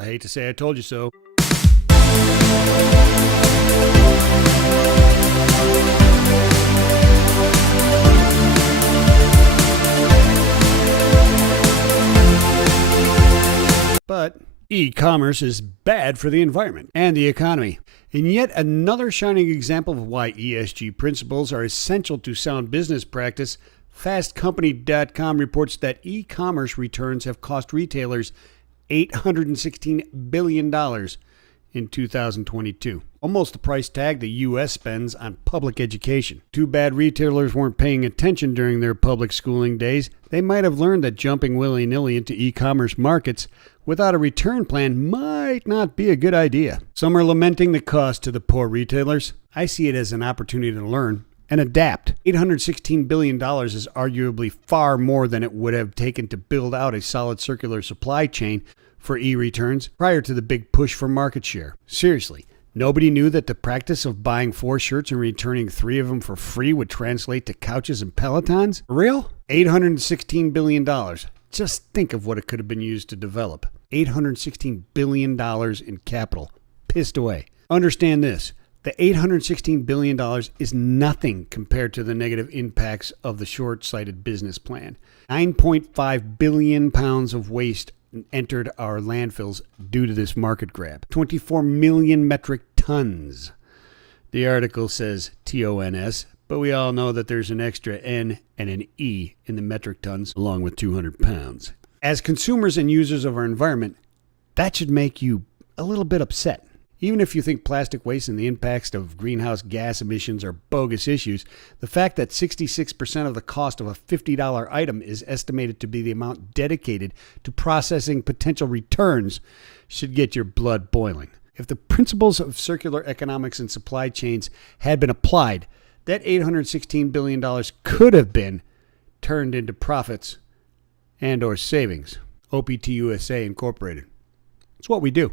I hate to say I told you so. But e-commerce is bad for the environment and the economy. And yet another shining example of why ESG principles are essential to sound business practice, FastCompany.com reports that e-commerce returns have cost retailers $816 billion in 2022. Almost the price tag the U.S. spends on public education. Too bad retailers weren't paying attention during their public schooling days. They might have learned that jumping willy-nilly into e-commerce markets without a return plan might not be a good idea. Some are lamenting the cost to the poor retailers. I see it as an opportunity to learn and adapt. $816 billion is arguably far more than it would have taken to build out a solid circular supply chain for e-returns prior to the big push for market share. Seriously, nobody knew that the practice of buying 4 shirts and returning 3 of them for free would translate to couches and Pelotons? For real? $816 billion. Just think of what it could have been used to develop. $816 billion in capital. Pissed away. Understand this. The $816 billion is nothing compared to the negative impacts of the short-sighted business plan. 9.5 billion pounds of waste entered our landfills due to this market grab. 24 million metric tons. The article says TONS, but we all know that there's an extra N and an E in the metric tons, along with 200 pounds. As consumers and users of our environment, that should make you a little bit upset. Even if you think plastic waste and the impacts of greenhouse gas emissions are bogus issues, the fact that 66% of the cost of a $50 item is estimated to be the amount dedicated to processing potential returns should get your blood boiling. If the principles of circular economics and supply chains had been applied, that $816 billion could have been turned into profits and or savings. OPT USA Incorporated. It's what we do.